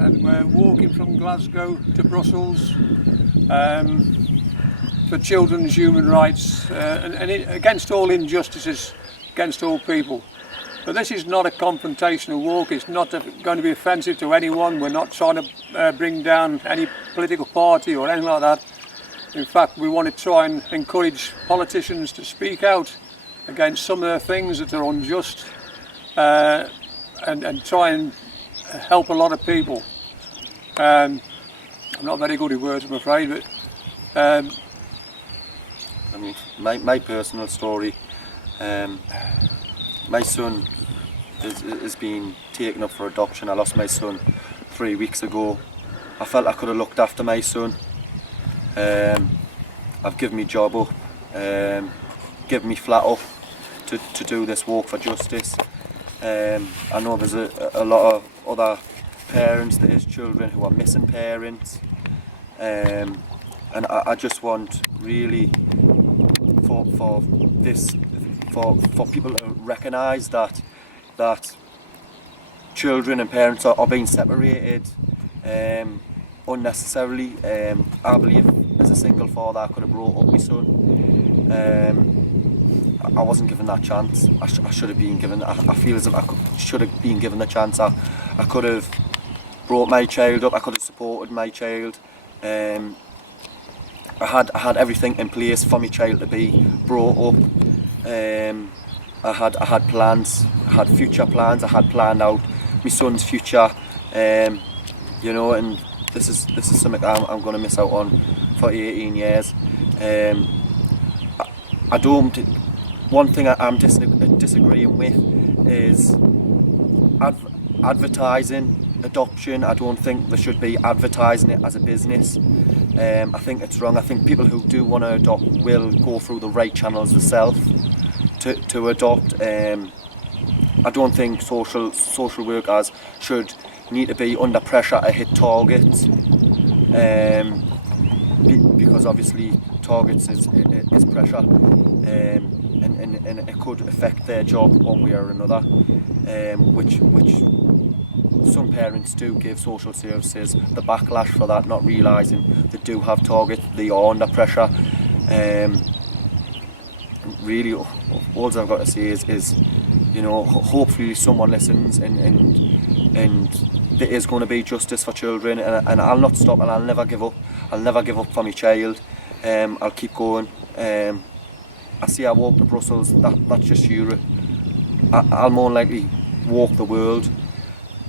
and we're walking from Glasgow to Brussels for children's human rights and against all injustices, against all people. But this is not a confrontational walk. It's not going to be offensive to anyone. We're not trying to bring down any political party or anything like that. In fact, we want to try and encourage politicians to speak out against some of the things that are unjust and try and help a lot of people. I'm not very good at words, I'm afraid, but I mean, my personal story, my son has been taken up for adoption. I lost my son 3 weeks ago. I felt I could have looked after my son. I've given me job up, given me flat up to do this walk for justice. I know there's a lot of other parents, there is children who are missing parents, and I just want really for people to recognise that children and parents are being separated unnecessarily. I believe as a single father I could have brought up my son. I wasn't given that chance. I should have been given. I feel as if should have been given the chance. I could have brought my child up. I could have supported my child. I had everything in place for my child to be brought up. I had plans. I had future plans. I had planned out my son's future. You know, and this is something I'm going to miss out on for 18 years. I don't. One thing I'm disagreeing with is advertising adoption. I don't think they should be advertising it as a business. I think it's wrong. I think people who do want to adopt will go through the right channels themselves to adopt. I don't think social workers should need to be under pressure to hit targets, because obviously targets is pressure. And it could affect their job one way or another, which some parents do give social services the backlash for that, not realising they do have targets, they are under pressure. Really, all I've got to say is you know, hopefully someone listens and there is going to be justice for children, and I'll not stop, and I'll never give up. I'll never give up for my child. I'll keep going. I see I walk to Brussels, that's just Europe. I'll more likely walk the world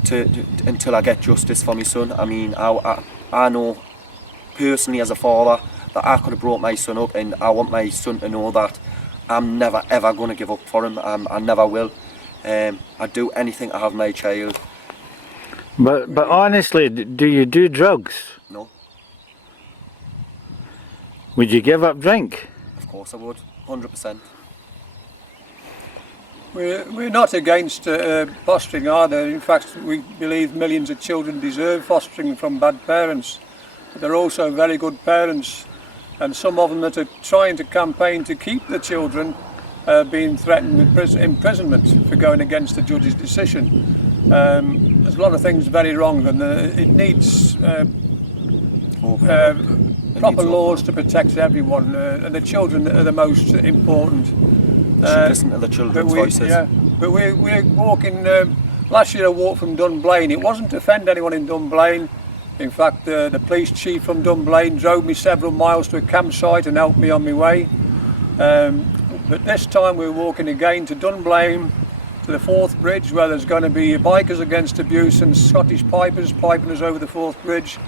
until I get justice for my son. I mean, I know personally as a father that I could have brought my son up, and I want my son to know that I'm never ever going to give up for him. I never will. I'd do anything to have my child. But honestly, do you do drugs? No. Would you give up drink? Of course I would. 100%. We're not against fostering either. In fact, we believe millions of children deserve fostering from bad parents. But they're also very good parents, and some of them that are trying to campaign to keep the children being threatened with imprisonment for going against the judge's decision. There's a lot of things very wrong, and it needs proper laws to protect everyone, and the children are the most important. Should listen to the children's voices. Yeah, but we're walking. Last year I walked from Dunblane. It wasn't to offend anyone in Dunblane. In fact, the police chief from Dunblane drove me several miles to a campsite and helped me on my way. But this time we're walking again to Dunblane, to the Forth Bridge, where there's going to be bikers against abuse and Scottish pipers piping us over the Forth Bridge.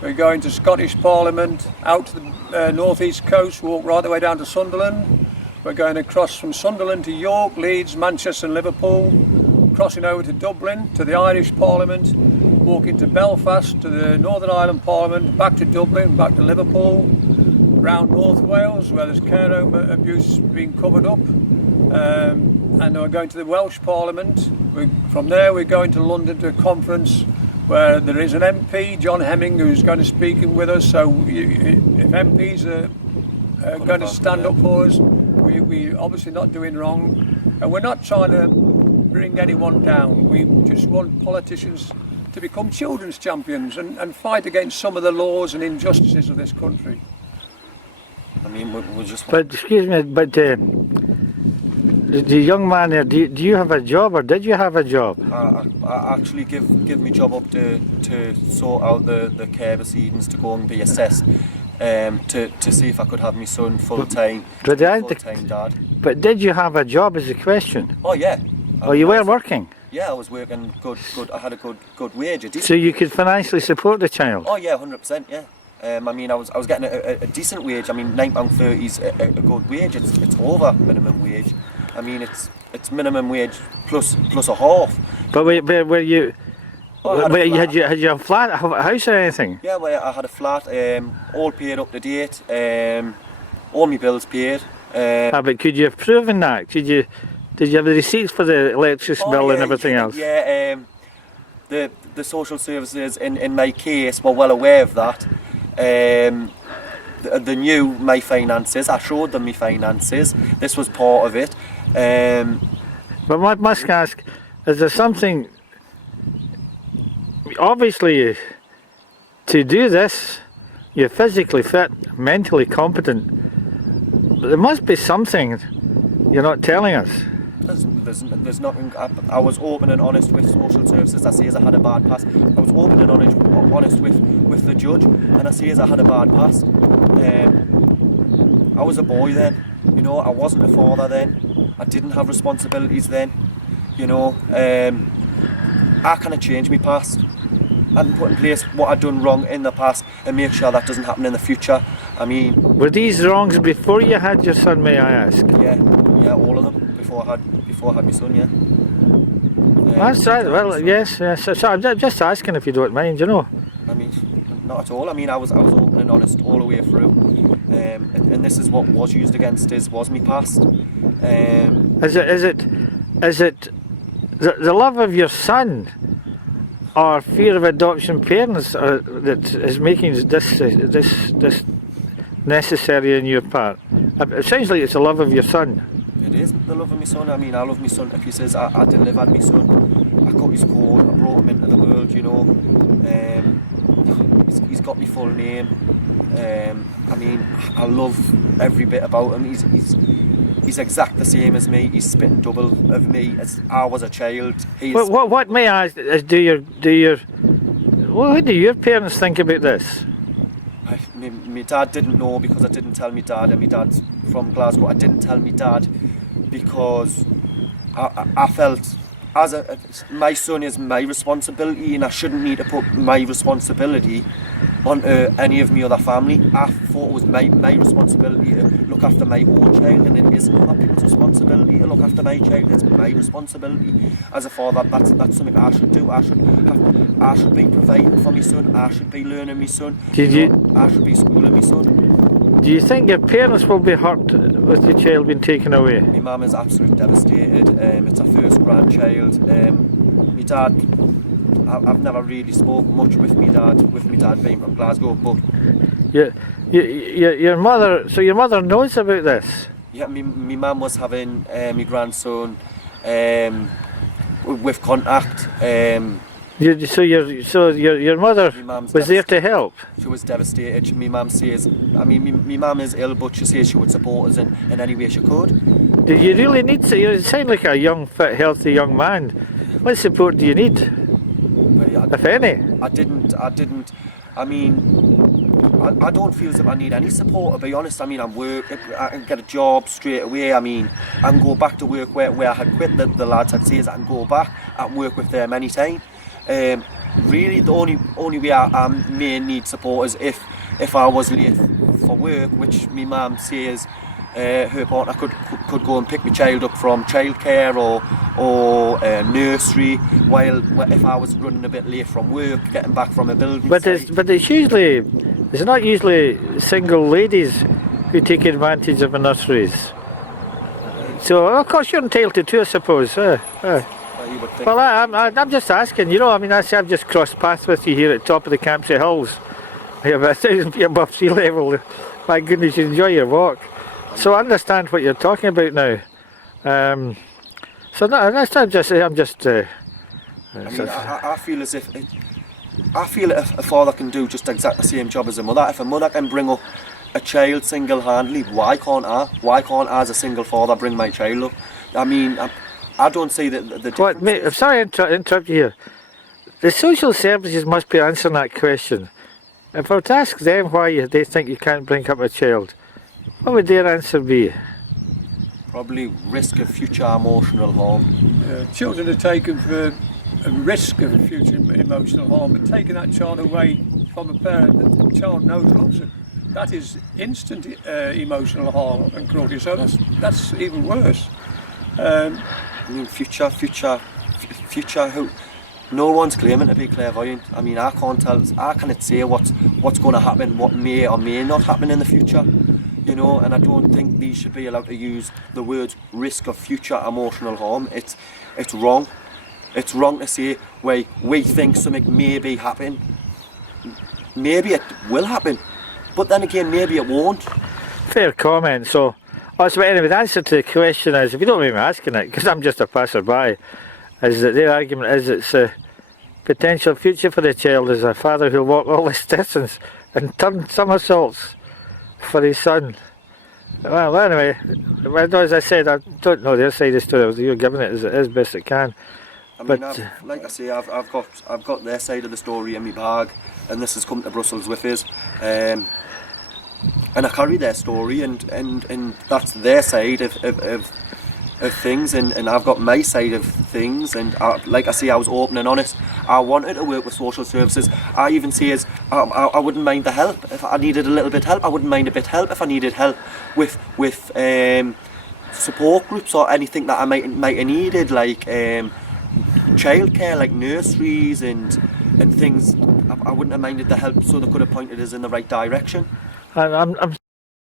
We're going to Scottish Parliament, out to the north east coast, walk right the way down to Sunderland. We're going across from Sunderland to York, Leeds, Manchester and Liverpool, crossing over to Dublin, to the Irish Parliament, walking to Belfast, to the Northern Ireland Parliament, back to Dublin, back to Liverpool, round North Wales, where there's care home abuse being covered up, and we're going to the Welsh Parliament. From there we're going to London to a conference where there is an MP, John Hemming, who's going to speak with us. So if MPs are going to stand up for us, we're obviously not doing wrong, and we're not trying to bring anyone down. We just want politicians to become children's champions and fight against some of the laws and injustices of this country. I mean, we just. But excuse me, but the young man there, do you have a job or did you have a job? I actually give me job up to sort out the care proceedings, to go and be assessed, to see if I could have my son full time dad. But did you have a job is the question? Oh yeah. Oh, you were working? Yeah, I was working good. I had a good wage. So you could financially support the child? Oh yeah, 100%. Yeah. I mean, I was getting a decent wage. I mean, £9.30 is a good wage. It's over minimum wage. I mean, it's minimum wage plus a half. But were you? Oh, had you a flat, a house or anything? Yeah, well, I had a flat, all paid up to date, all my bills paid. But could you have proven that? Did you have the receipts for the electricity bill and everything else? Yeah, the social services in my case were well aware of that. They knew my finances. I showed them my finances. This was part of it. But I must ask, is there something, obviously to do this you're physically fit, mentally competent, but there must be something you're not telling us. There's nothing. I was open and honest with social services. I say as I had a bad past. I was open and honest with the judge, and I say as I had a bad past. I was a boy then, you know. I wasn't a father then. I didn't have responsibilities then, you know. I kind of changed my past and put in place what I'd done wrong in the past and make sure that doesn't happen in the future. I mean, were these wrongs before you had your son, may I ask? Yeah, all of them before I had my son. Yeah. That's right. Well, yes. So I'm just asking if you don't mind, you know. I mean, not at all. I mean, I was open and honest all the way through, and this is what was used against us, was my past. Is it the love of your son, or fear of adoption parents, that is making this necessary in your part? It sounds like it's the love of your son. It is the love of my son. I mean, I love my son to pieces. I delivered my son. I cut his cord. I brought him into the world, you know. He's got my full name. I mean, I love every bit about him. He's exact the same as me. He's spitting double of me as I was a child. What may I ask is, what do your parents think about this? My dad didn't know because I didn't tell my dad, and my dad's from Glasgow. I didn't tell my dad because I felt my son is my responsibility, and I shouldn't need to put my responsibility on any of my other family. I thought it was my responsibility to look after my own child, and it isn't other people's responsibility to look after my child. It's my responsibility as a father. That's something I should do. I should be providing for my son. I should be learning my son. I should be schooling my son. Do you think your parents will be hurt with your child being taken away? My mum is absolutely devastated. It's her first grandchild. My dad, I've never really spoken much with my dad being from Glasgow, but your mother. So your mother knows about this. Yeah, my mum was having my grandson with contact. So your mother was there to help. She was devastated. My mum says, I mean, my mum is ill, but she says she would support us in any way she could. Do you really need to? You sound like a young, fit, healthy young man. What support do you need, if any? I didn't. I mean, I don't feel as if I need any support, to be honest. I mean, I can get a job straight away. I mean, I can go back to work where I had quit. The lads had said I can go back and work with them anytime. Really, the only way I may need support is if I was late for work, which my mum says her partner could go and pick my child up from childcare or nursery, while if I was running a bit late from work, getting back from a building site. It's not usually single ladies who take advantage of the nurseries. So of course you're entitled to too, I suppose. Well, I'm just asking, you know. I mean, I've just crossed paths with you here at the top of the Campsie Hills. You're about 1,000 feet above sea level. My goodness, you enjoy your walk. So I understand what you're talking about now. So no, I'm just I mean, I feel as if I feel if a father can do just exactly the same job as a mother. If a mother can bring up a child single-handedly, why can't I? Why can't I, as a single father, bring my child up? I mean, I don't see the difference. What, mate, I'm sorry to interrupt you here. The social services must be answering that question. If I were to ask them why they think you can't bring up a child, what would their answer be? Probably risk of future emotional harm. Children are taken for a risk of future emotional harm, but taking that child away from a parent that the child knows loves it, that is instant emotional harm and cruelty. So that's even worse. I mean, future. Who? No one's claiming to be clairvoyant. I mean, I cannot say what's going to happen, what may or may not happen in the future. You know, and I don't think these should be allowed to use the word risk of future emotional harm. It's wrong. It's wrong to say we think something maybe happen. Maybe it will happen, but then again, maybe it won't. Fair comment. So anyway, the answer to the question is, if you don't mind me asking it, because I'm just a passerby, is that their argument is it's a potential future for the child as a father who'll walk all this distance and turn somersaults for his son. Well, anyway, as I said, I don't know their side of the story. You're giving it as it is best it can. I mean, like I say, I've got their side of the story in my bag, and this has come to Brussels with us, and I carry their story, and that's their side of things, and I've got my side of things, and like I say, I was open and honest. I wanted to work with social services. I even say I wouldn't mind the help if I needed a little bit help. I wouldn't mind a bit help if I needed help with support groups or anything that I might have needed, like childcare, like nurseries and things. I wouldn't have minded the help, so they could have pointed us in the right direction. I'm